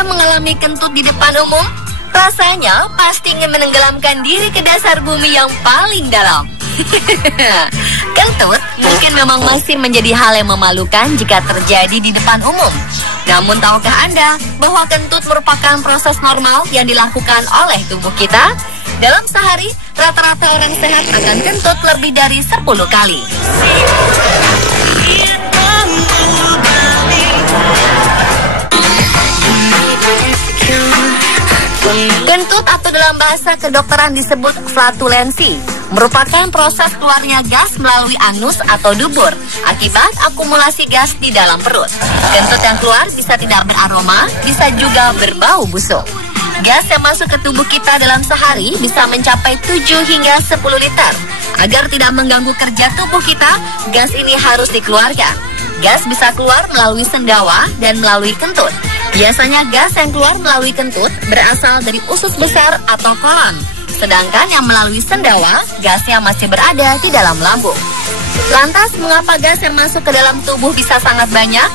Anda mengalami kentut di depan umum? Rasanya pasti ingin menenggelamkan diri ke dasar bumi yang paling dalam. Kentut mungkin memang masih menjadi hal yang memalukan jika terjadi di depan umum. Namun tahukah Anda bahwa kentut merupakan proses normal yang dilakukan oleh tubuh kita? Dalam sehari, rata-rata orang sehat akan kentut lebih dari 10 kali. Kentut atau dalam bahasa kedokteran disebut flatulensi merupakan proses keluarnya gas melalui anus atau dubur akibat akumulasi gas di dalam perut. Kentut yang keluar bisa tidak beraroma, bisa juga berbau busuk. Gas yang masuk ke tubuh kita dalam sehari bisa mencapai 7 hingga 10 liter. Agar tidak mengganggu kerja tubuh kita, gas ini harus dikeluarkan. Gas bisa keluar melalui sendawa dan melalui kentut. Biasanya gas yang keluar melalui kentut berasal dari usus besar atau kolon. Sedangkan yang melalui sendawa, gasnya masih berada di dalam lambung. Lantas, mengapa gas yang masuk ke dalam tubuh bisa sangat banyak?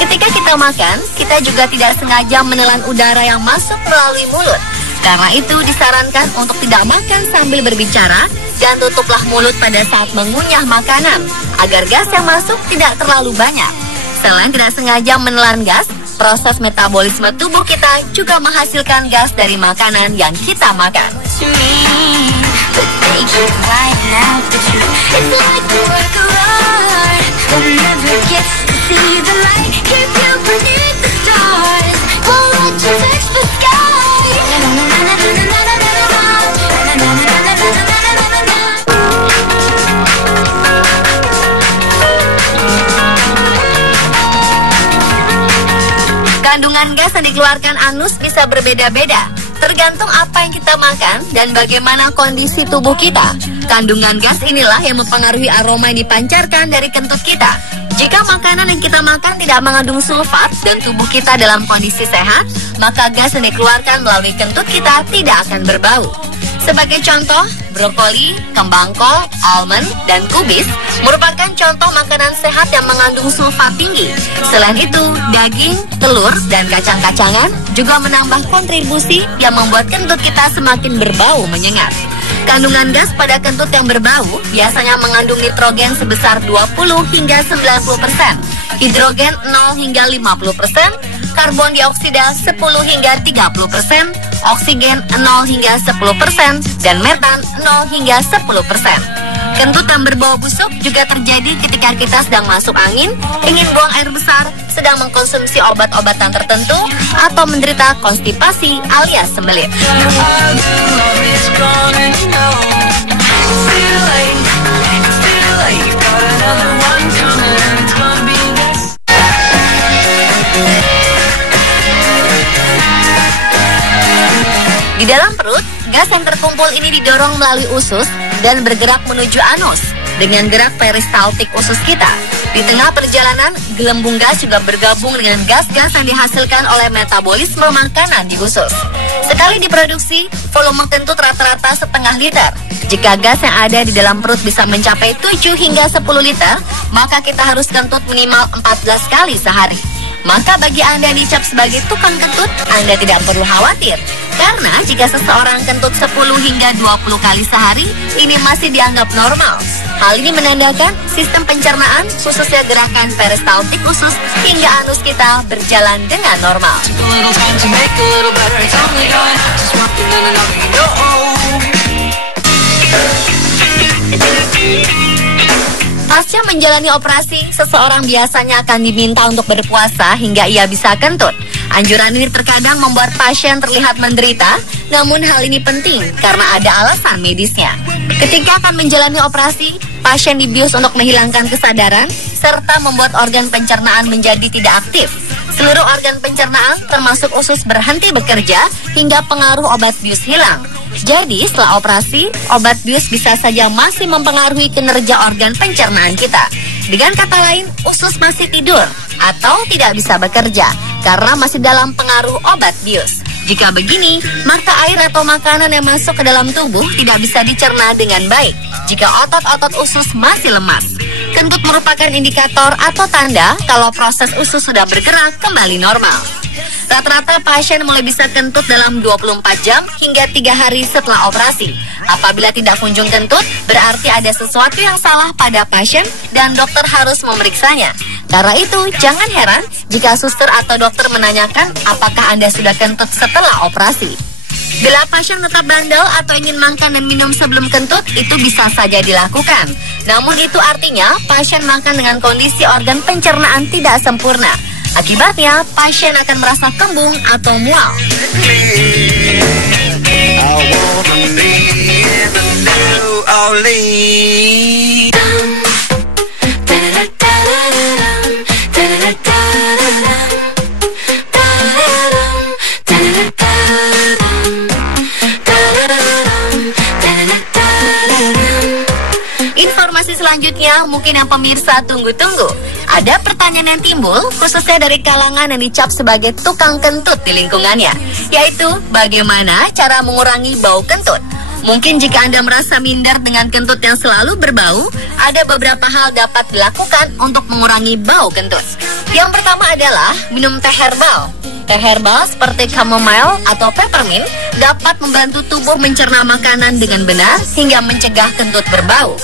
Ketika kita makan, kita juga tidak sengaja menelan udara yang masuk melalui mulut. Karena itu disarankan untuk tidak makan sambil berbicara dan tutuplah mulut pada saat mengunyah makanan agar gas yang masuk tidak terlalu banyak. Selain tidak sengaja menelan gas, proses metabolisme tubuh kita juga menghasilkan gas dari makanan yang kita makan. Kandungan gas yang dikeluarkan anus bisa berbeda-beda, tergantung apa yang kita makan dan bagaimana kondisi tubuh kita. Kandungan gas inilah yang mempengaruhi aroma yang dipancarkan dari kentut kita. Jika makanan yang kita makan tidak mengandung sulfat dan tubuh kita dalam kondisi sehat, maka gas yang dikeluarkan melalui kentut kita tidak akan berbau. Sebagai contoh, brokoli, kembang kol, almond, dan kubis merupakan contoh makanan sehat yang mengandung sulfat tinggi. Selain itu, daging, telur, dan kacang-kacangan juga menambah kontribusi yang membuat kentut kita semakin berbau menyengat. Kandungan gas pada kentut yang berbau biasanya mengandung nitrogen sebesar 20 hingga 90%, hidrogen 0 hingga 50%, karbon dioksida 10 hingga 30%, oksigen 0 hingga 10%, dan metan 0 hingga 10%. Kentut yang berbau busuk juga terjadi ketika kita sedang masuk angin, ingin buang air besar, sedang mengkonsumsi obat-obatan tertentu, atau menderita konstipasi alias sembelit. Di dalam perut, gas yang terkumpul ini didorong melalui usus dan bergerak menuju anus dengan gerak peristaltik usus kita. Di tengah perjalanan, gelembung gas juga bergabung dengan gas-gas yang dihasilkan oleh metabolisme makanan di usus. Sekali diproduksi, volume kentut rata-rata setengah liter. Jika gas yang ada di dalam perut bisa mencapai 7 hingga 10 liter, maka kita harus kentut minimal 14 kali sehari. Maka bagi Anda yang dicap sebagai tukang kentut, Anda tidak perlu khawatir. Karena jika seseorang kentut 10 hingga 20 kali sehari, ini masih dianggap normal. Hal ini menandakan sistem pencernaan, khususnya gerakan peristaltik usus hingga anus kita berjalan dengan normal. Pasca menjalani operasi, seseorang biasanya akan diminta untuk berpuasa hingga ia bisa kentut. Anjuran ini terkadang membuat pasien terlihat menderita, namun hal ini penting karena ada alasan medisnya. Ketika akan menjalani operasi, pasien dibius untuk menghilangkan kesadaran, serta membuat organ pencernaan menjadi tidak aktif. Seluruh organ pencernaan, termasuk usus, berhenti bekerja hingga pengaruh obat bius hilang. Jadi, setelah operasi, obat bius bisa saja masih mempengaruhi kinerja organ pencernaan kita. Dengan kata lain, usus masih tidur atau tidak bisa bekerja karena masih dalam pengaruh obat bius. Jika begini, maka air atau makanan yang masuk ke dalam tubuh tidak bisa dicerna dengan baik jika otot-otot usus masih lemas. Kentut merupakan indikator atau tanda kalau proses usus sudah bergerak kembali normal. Rata-rata pasien mulai bisa kentut dalam 24 jam hingga 3 hari setelah operasi. Apabila tidak kunjung kentut, berarti ada sesuatu yang salah pada pasien dan dokter harus memeriksanya. Karena itu, jangan heran jika suster atau dokter menanyakan apakah Anda sudah kentut setelah operasi. Bila pasien tetap bandel atau ingin makan dan minum sebelum kentut, itu bisa saja dilakukan. Namun itu artinya pasien makan dengan kondisi organ pencernaan tidak sempurna. Akibatnya, pasien akan merasa kembung atau mual. Informasi selanjutnya mungkin yang pemirsa tunggu-tunggu. Ada pertanyaan yang timbul khususnya dari kalangan yang dicap sebagai tukang kentut di lingkungannya, yaitu bagaimana cara mengurangi bau kentut. Mungkin jika Anda merasa minder dengan kentut yang selalu berbau, ada beberapa hal dapat dilakukan untuk mengurangi bau kentut. Yang pertama adalah minum teh herbal. Teh herbal seperti chamomile atau peppermint dapat membantu tubuh mencerna makanan dengan benar hingga mencegah kentut berbau.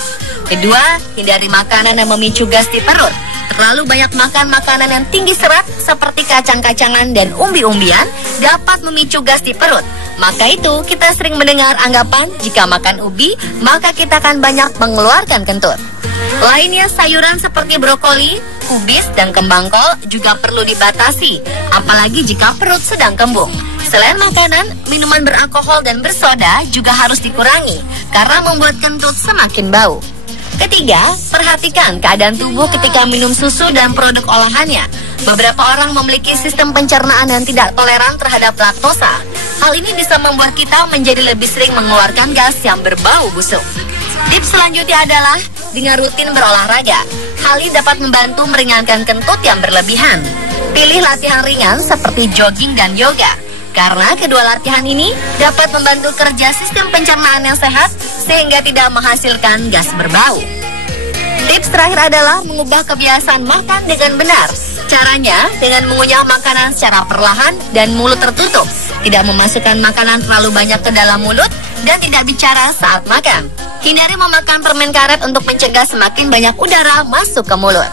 Kedua, hindari makanan yang memicu gas di perut. Terlalu banyak makan makanan yang tinggi serat seperti kacang-kacangan dan umbi-umbian dapat memicu gas di perut. Maka itu kita sering mendengar anggapan jika makan ubi maka kita akan banyak mengeluarkan kentut. Lainnya sayuran seperti brokoli, kubis, dan kembang kol juga perlu dibatasi, apalagi jika perut sedang kembung. Selain makanan, minuman beralkohol dan bersoda juga harus dikurangi karena membuat kentut semakin bau. Ketiga, perhatikan keadaan tubuh ketika minum susu dan produk olahannya. Beberapa orang memiliki sistem pencernaan yang tidak toleran terhadap laktosa. Hal ini bisa membuat kita menjadi lebih sering mengeluarkan gas yang berbau busuk. Tips selanjutnya adalah dengan rutin berolahraga. Hal ini dapat membantu meringankan kentut yang berlebihan. Pilih latihan ringan seperti jogging dan yoga. Karena kedua latihan ini dapat membantu kerja sistem pencernaan yang sehat sehingga tidak menghasilkan gas berbau. Tips terakhir adalah mengubah kebiasaan makan dengan benar. Caranya dengan mengunyah makanan secara perlahan dan mulut tertutup. Tidak memasukkan makanan terlalu banyak ke dalam mulut dan tidak bicara saat makan. Hindari memakan permen karet untuk mencegah semakin banyak udara masuk ke mulut.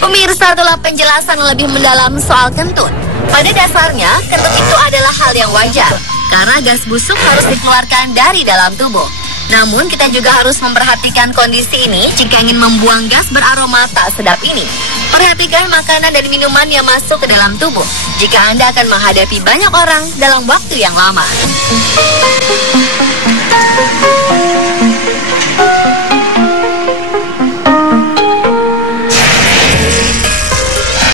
Pemirsa, itulah penjelasan lebih mendalam soal kentut. Pada dasarnya, kentut itu adalah hal yang wajar, karena gas busuk harus dikeluarkan dari dalam tubuh. Namun, kita juga harus memperhatikan kondisi ini jika ingin membuang gas beraroma tak sedap ini. Perhatikan makanan dan minuman yang masuk ke dalam tubuh, jika Anda akan menghadapi banyak orang dalam waktu yang lama.